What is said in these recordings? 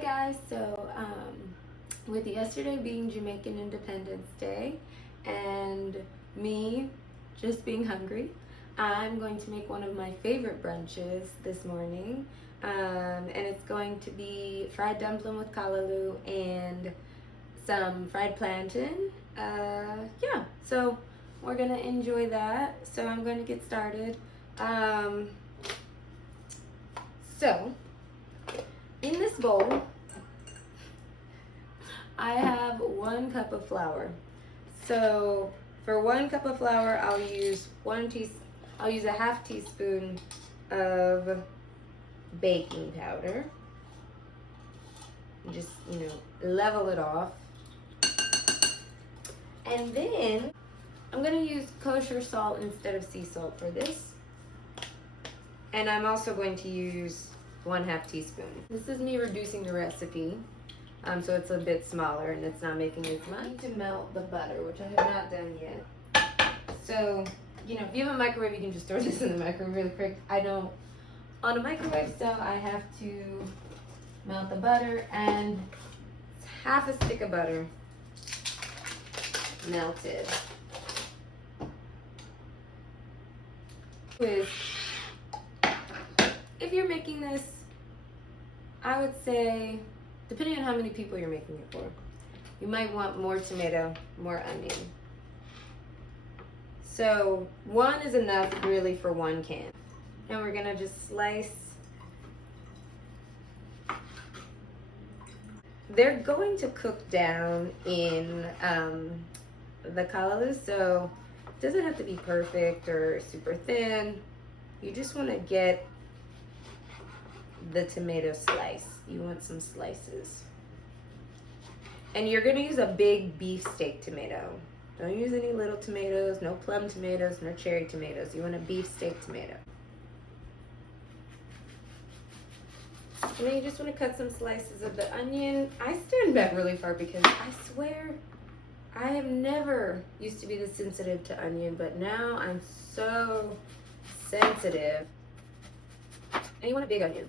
guys, so with yesterday being Jamaican Independence Day and me just being hungry, I'm going to make one of my favorite brunches this morning, and it's going to be fried dumpling with callaloo and some fried plantain. Yeah, so we're gonna enjoy that. So I'm going to get started. So in this bowl, I have 1 cup of flour. So for 1 cup of flour, I'll use a half teaspoon of baking powder. Just, level it off. And then I'm gonna use kosher salt instead of sea salt for this. And I'm also going to use 1/2 teaspoon. This is me reducing the recipe, so it's a bit smaller and it's not making as much. I need to melt the butter, which I have not done yet. So, if you have a microwave, you can just throw this in the microwave really quick. I don't on a microwave, so I have to melt the butter, and it's half a stick of butter melted. If you're making this, I would say, depending on how many people you're making it for, you might want more tomato, more onion. So 1 is enough really for 1 can. And we're gonna just slice. They're going to cook down in the callaloo, so it doesn't have to be perfect or super thin. You just want to get the tomato slice. You want some slices. And you're going to use a big beefsteak tomato. Don't use any little tomatoes, no plum tomatoes, no cherry tomatoes. You want a beefsteak tomato. And then you just want to cut some slices of the onion. I stand back really far because I swear I have never used to be this sensitive to onion, but now I'm so sensitive. And you want a big onion.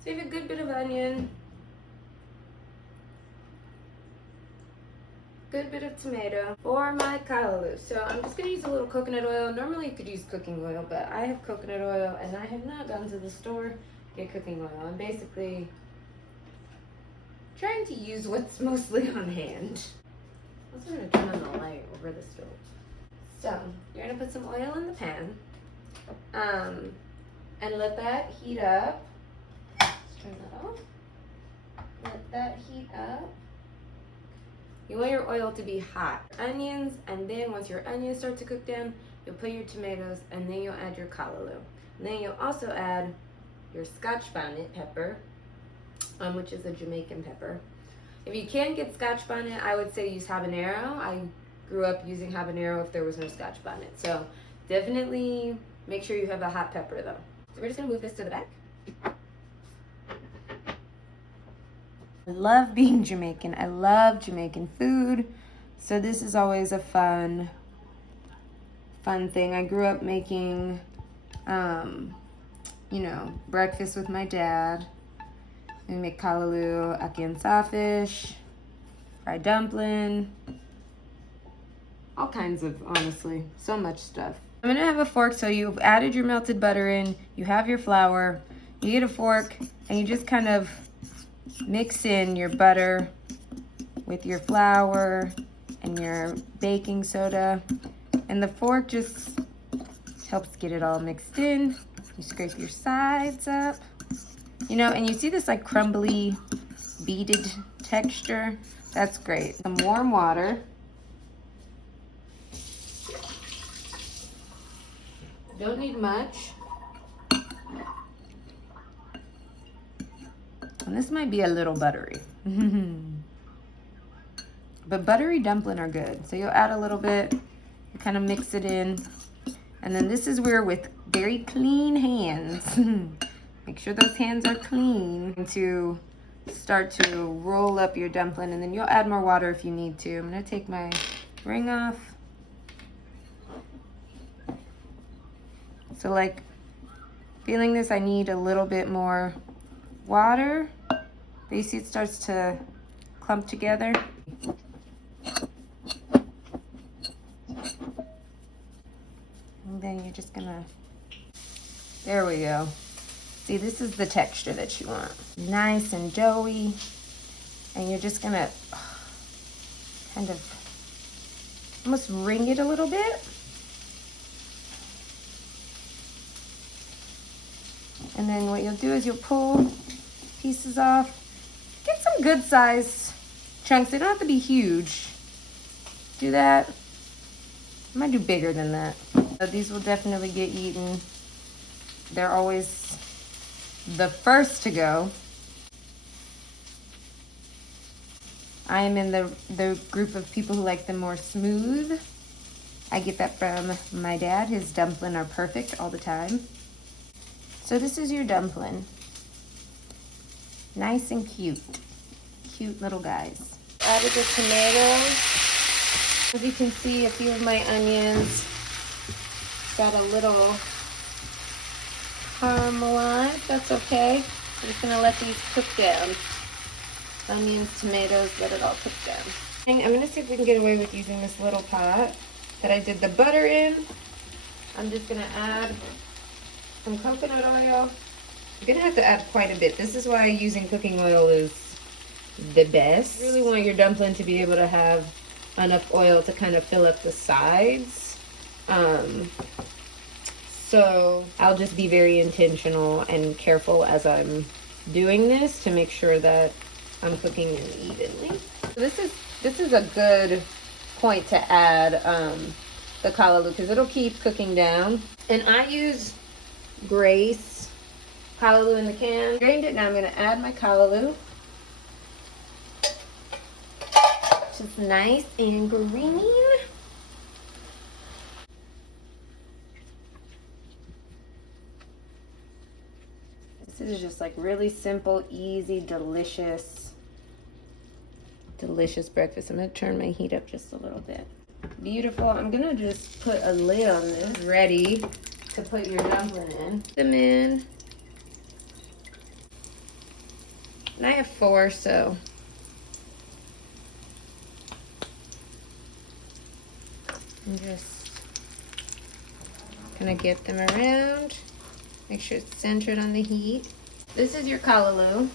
So you have a good bit of onion, good bit of tomato for my callaloo. So I'm just gonna use a little coconut oil. Normally you could use cooking oil, but I have coconut oil and I have not gone to the store to get cooking oil. I'm basically trying to use what's mostly on hand. I'm also gonna turn on the light over the stove. So you're gonna put some oil in the pan, and let that heat up. Turn that off. Let that heat up. You want your oil to be hot. Onions, and then once your onions start to cook down, you'll put your tomatoes, and then you'll add your callaloo. And then you'll also add your scotch bonnet pepper, which is a Jamaican pepper. If you can't get scotch bonnet, I would say use habanero. I grew up using habanero if there was no scotch bonnet. So definitely make sure you have a hot pepper though. So we're just gonna move this to the back. I love being Jamaican. I love Jamaican food. So this is always a fun thing. I grew up making, breakfast with my dad. We make callaloo, ackee and sawfish, fried dumpling, all kinds of, honestly, so much stuff. I'm gonna have a fork, so you've added your melted butter in, you have your flour, you get a fork, and you just kind of mix in your butter with your flour and your baking soda, and the fork just helps get it all mixed in. You scrape your sides up, and you see this like crumbly beaded texture. That's great. Some warm water. Don't need much. And this might be a little buttery. But buttery dumpling are good. So you'll add a little bit, you kind of mix it in. And then this is where, with very clean hands, make sure those hands are clean, to start to roll up your dumpling. And then you'll add more water if you need to. I'm gonna take my ring off. So like feeling this, I need a little bit more water. But you see it starts to clump together. And then you're just gonna, there we go. See, this is the texture that you want. Nice and doughy. And you're just gonna kind of almost wring it a little bit. And then what you'll do is you'll pull pieces off. Get some good size chunks. They don't have to be huge. Do that. I might do bigger than that. These will definitely get eaten. They're always the first to go. I am in the group of people who like them more smooth. I get that from my dad. His dumplin are perfect all the time. So this is your dumpling. Nice and cute. Cute little guys. Added the tomatoes. As you can see, a few of my onions got a little caramelized. That's okay. I'm just gonna let these cook down. Onions, tomatoes, let it all cook down. I'm gonna see if we can get away with using this little pot that I did the butter in. I'm just gonna add some coconut oil. You're gonna have to add quite a bit. This is why using cooking oil is the best. You really want your dumpling to be able to have enough oil to kind of fill up the sides. So I'll just be very intentional and careful as I'm doing this to make sure that I'm cooking it evenly. So this is a good point to add the callaloo because it'll keep cooking down. And I use Grace callaloo in the can. Drained it. Now I'm going to add my callaloo. Just nice and green. This is just like really simple, easy, delicious breakfast. I'm going to turn my heat up just a little bit. Beautiful. I'm going to just put a lid on this. Ready to put your dumpling in. Put them in. And I have 4, so I'm just gonna get them around. Make sure it's centered on the heat. This is your callaloo.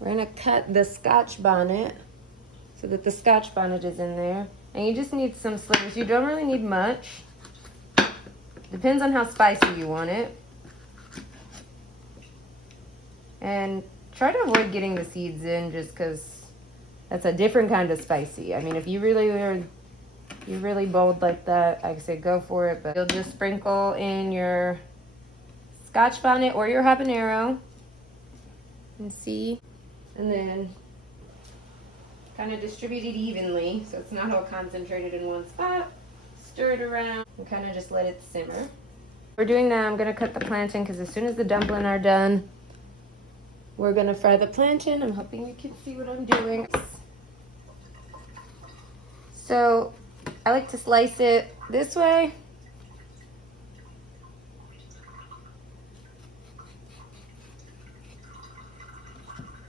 We're gonna cut the scotch bonnet so that the scotch bonnet is in there. And you just need some slivers. You don't really need much. Depends on how spicy you want it. And try to avoid getting the seeds in just because that's a different kind of spicy. I mean, if you really are, you're really bold like that, I say go for it. But you'll just sprinkle in your scotch bonnet or your habanero. And see. And then kind of distribute it evenly so it's not all concentrated in one spot. Stir it around and kind of just let it simmer. We're doing that. I'm going to cut the plantain because as soon as the dumplings are done, we're going to fry the plantain. I'm hoping you can see what I'm doing. So I like to slice it this way.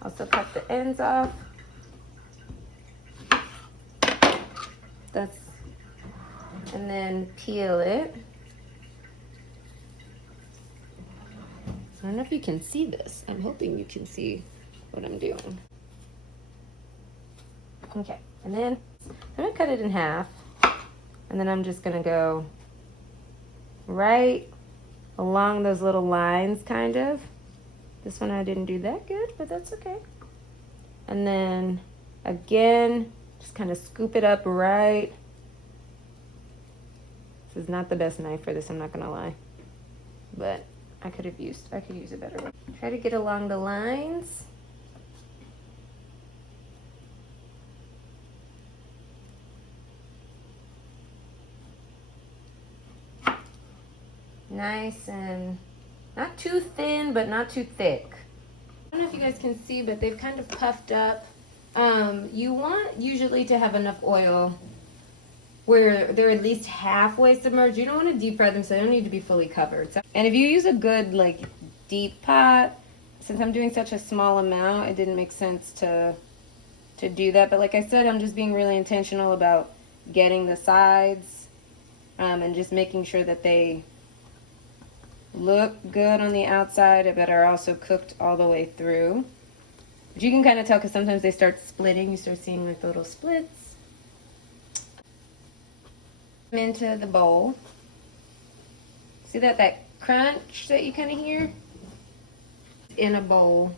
Also cut the ends off. And then peel it. I don't know if you can see this. I'm hoping you can see what I'm doing. Okay, and then I'm gonna cut it in half. And then I'm just gonna go right along those little lines, kind of. This one I didn't do that good, but that's okay. And then again, just kind of scoop it up right. This is not the best knife for this, I'm not gonna lie. But I could use a better one. Try to get along the lines. Nice and not too thin, but not too thick. I don't know if you guys can see, but they've kind of puffed up. You want usually to have enough oil where they're at least halfway submerged. You don't want to deep fry them, so they don't need to be fully covered. So, and if you use a good like deep pot, since I'm doing such a small amount, it didn't make sense to do that. But like I said, I'm just being really intentional about getting the sides and just making sure that they look good on the outside but are also cooked all the way through. But you can kind of tell because sometimes they start splitting. You start seeing like the little splits. Into the bowl. See that crunch that you kind of hear? In a bowl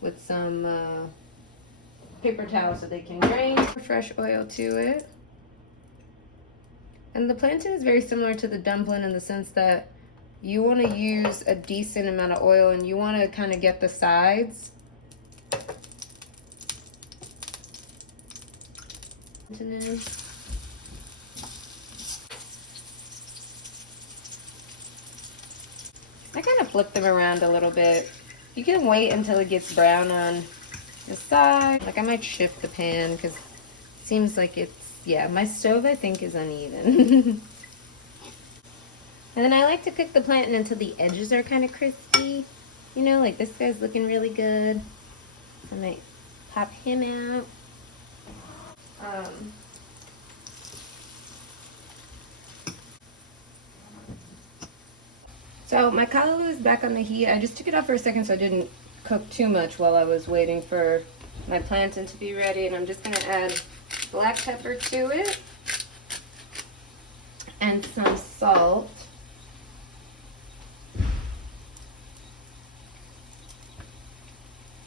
with some paper towel so they can drain. Fresh oil to it. And the plantain is very similar to the dumpling in the sense that you want to use a decent amount of oil and you want to kind of get the sides. I kind of flip them around a little bit. You can wait until it gets brown on the side. Like I might shift the pan because it seems like it's, yeah, my stove I think is uneven. And then I like to cook the plantain until the edges are kind of crispy. You know, like this guy's looking really good. I might pop him out. So my callaloo is back on the heat. I just took it off for a second so I didn't cook too much while I was waiting for my plantain to be ready. And I'm just gonna add black pepper to it and some salt.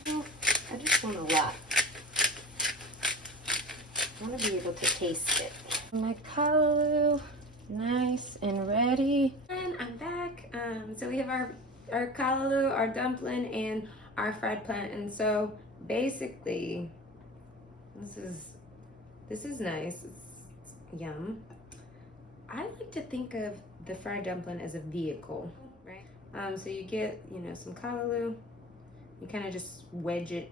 I just want a lot. I want to be able to taste it. My callaloo, nice and ready. And I'm back. So we have our callaloo, our dumpling, and our fried plantain. So basically, this is nice. It's yum. I like to think of the fried dumpling as a vehicle, right? So you get, you know, some callaloo. You kind of just wedge it.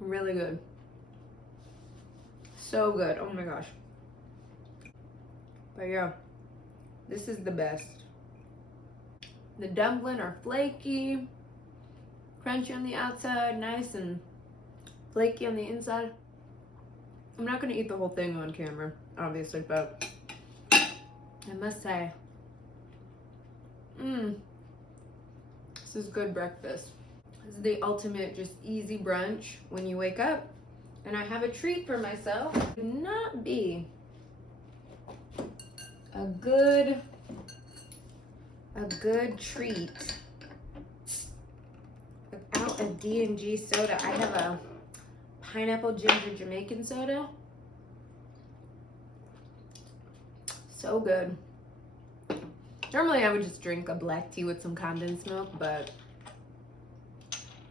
Really good. So good. Oh my gosh. But yeah, this is the best. The dumplings are flaky, crunchy on the outside, nice and flaky on the inside. I'm not gonna eat the whole thing on camera, obviously, but I must say, this is good breakfast. This is the ultimate just easy brunch when you wake up. And I have a treat for myself. It would not be a good treat without a D&G soda. I have a pineapple ginger Jamaican soda. So good. Normally I would just drink a black tea with some condensed milk,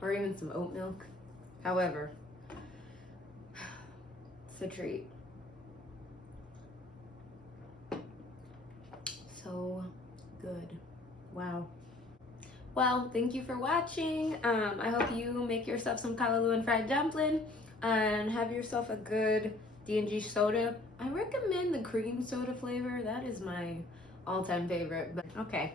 or even some oat milk. However, it's a treat. So good. Wow. Well, thank you for watching. I hope you make yourself some callaloo and fried dumpling and have yourself a good D&G soda. I recommend the cream soda flavor. That is my all-time favorite. But okay.